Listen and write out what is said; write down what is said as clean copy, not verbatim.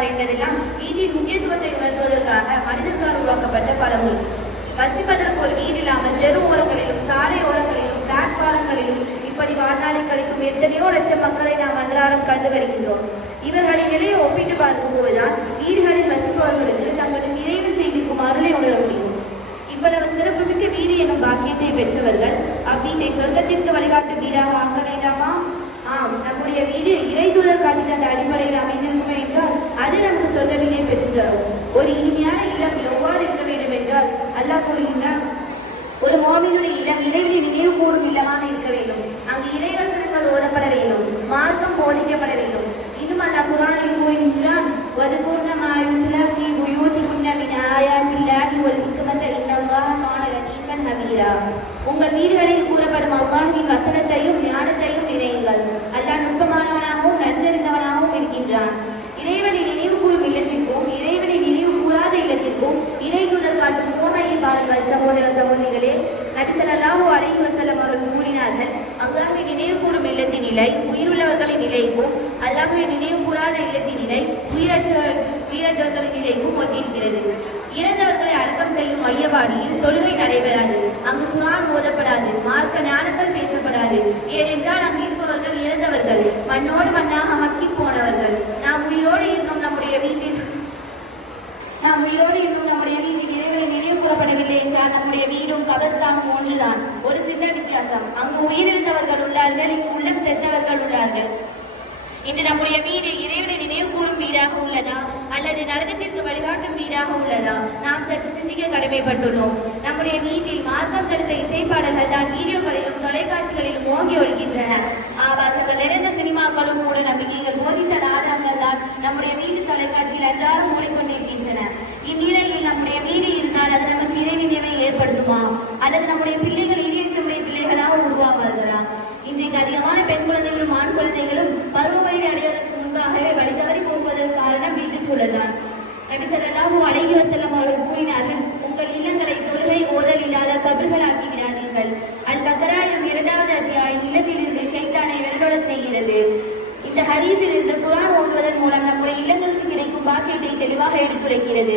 பசிப்பார் என்பதெல்லாம் வீட்டின் முக்கியத்துவத்தை உணர்த்துவதற்காக மனிதர்களால் உருவாக்கப்பட்ட பழமொழி. வசிப்பதற்கு ஒரு வீடு இல்லாமல் தெரு ஓரங்களிலும் சாலை ஓரங்களிலும் பிளாட்பாரங்களிலும் இப்படி வாழ்நாளை கழிக்கும் எத்தனையோ லட்சம் மக்களை நாம் அன்றாடம் கண்டு வருகின்றோம். இவர்களின் நிலையை ஒப்பிட்டு பார்க்கும் போதுதான் வீடுகளில் வசிப்பவர்களுக்கு தங்களுக்கு இறைவன் செய்திருக்கும் அருளை உணர முடியும். இவ்வளவு சிறப்புமிக்க வீடு எனும் பாக்கியத்தை பெற்றவர்கள் அவ்வீட்டை சொர்க்கத்திற்கு வழிகாட்டும் வீடாக ஆக்க வேண்டாமா? ஆம், நம்முடைய வீடு இறை தூதர் காட்டி தந்த அடிப்படையில் அமைந்திருக்குமே என்றால் அது நமக்கு சொர்க்க வீடை பெற்று தரும். ஒரு இனிமையான இல்லம் எவ்வாறு இருக்க வேண்டும் என்றால் அல்லாஹ் கூறுகின்றான், ஒரு மோமினுடைய இல்லம் இறைவனை நினைவு கூறும் இல்லமாக இருக்க வேண்டும். அங்கு இறைவசனங்கள் ஓதப்பட வேண்டும், மார்க்கம் போதிக்கப்பட வேண்டும். இன்னும் அல்லாஹ் குர்ஆனில் கூறுகின்றான், வதுகுர்ன மா யுத்லா ஃபீ புயூதிகுன்ன மின் ஆயாத்தில்லாஹி வல் ஹிக்மத இன்னல்லாஹ கான லதீஃபன் ஹபீரா. உங்கள் வீடுகளில் கூறப்படும் அல்லாஹ்வின் வசனத்தையும் ஞானத்தையும் நினையுங்கள். அல்லாஹ் நுட்பமானவனாகவும் நன்கறிந்தவனாகவும் இருக்கின்றான். இறைவனை நினைவு கூறும் இல்லத்திற்கும் இறைவனை நினைவு கூறாத இல்லத்திற்கும் இறை தூதர் காட்டும் உவமையை பாருங்கள். சகோதர சகோதரிகளே, நபி ஸல்லல்லாஹு அலைஹி வஸல்லம் அவர்கள் கூறினார்கள், அல்லாஹ்வை நினைவு கூறும் இல்லத்தின் நிலை உயிருள்ளவர்களின் நிலைக்கும் அல்லாஹ்வை நினைவு கூறாத இல்லத்தின் நிலை உயிரற்றவர்களின் நிலைக்கும் ஒத்திருக்கிறது. இறந்தவர்களை அடக்கம் செய்யும் மையவாடியில் தொழுகை நடைபெறாது, அங்கு குர்ஆன் ஓதப்படாது, மார்க்க ஞானங்கள் பேசப்படாது. ஏனென்றால் அங்கு இருப்பவர்கள் இறந்தவர்கள், மண்ணோடு மண்ணாக மக்கி போனவர்கள். நாம் உயிரோடு இருந்தும் நம்முடைய வீட்டில் இறைவனை நினைவு கூறப்படவில்லை என்றால் நம்முடைய வீடும் கபர்ஸ்தானும் ஒன்றுதான். ஒரு சின்ன வித்தியாசம், அங்கு உயிரிழந்தவர்கள் உள்ளார்கள், இங்கு உள்ளம் செத்தவர்கள் உள்ளார்கள். இன்று நம்முடைய வீடு இறைவனை நினைவு கூறும் வீடாக உள்ளதா அல்லது நரகத்திற்கு வழிகாட்டும் வீடாக உள்ளதா? நாம் சற்று சிந்திக்க கடமைப்பட்டுள்ளோம். நம்முடைய வீட்டில் மார்க்கம் தடுத்த இசைப்பாடல்கள் தான் வீடியோக்களிலும் தொலைக்காட்சிகளிலும் ஓங்கி ஒழிக்கின்றன. ஆபாசங்கள் நிறைந்த சினிமாக்களும் மூட நம்பிக்கைகள் போதித்த நாடகங்கள் தான் நம்முடைய வீட்டு தொலைக்காட்சியில் அன்றாடம் மூடிக்கொண்டிருக்கின்றன. இந்நிலையில் நம்முடைய வீடு இருந்தால் அது நமக்கு இறை நினைவை ஏற்படுத்துமா அல்லது நம்முடைய பிள்ளைகள் இறையற்றமுடைய பிள்ளைகளாக உருவாவார்களா? இன்றைக்கு அதிகமான பெண் குழந்தைகளும் ஆண் குழந்தைகளும் பருவ வயது அடைவதற்கு முன்பாகவே வழி தவறி போவதற்கு காரணம் வீட்டு சூழல்தான். நபி ஸல்லல்லாஹு அலைஹி வஸல்லம் அவர்கள் கூறினார்கள், உங்கள் இல்லங்களை தொழுகை ஓதல் இல்லாத கபர்களாக்கி விடாதீர்கள். அல் பக்ரா 2வது அத்தியாயம் இல்லத்திலிருந்து ஷைத்தானை விரட்டச் செய்கிறது. இந்த ஹதீஸில் இருந்து குர்ஆன் ஓதுவதன் மூலம் நம்முடைய இல்லங்களுக்கு கிடைக்கும் பாக்கியத்தை தெளிவாக எடுத்துரைக்கிறது.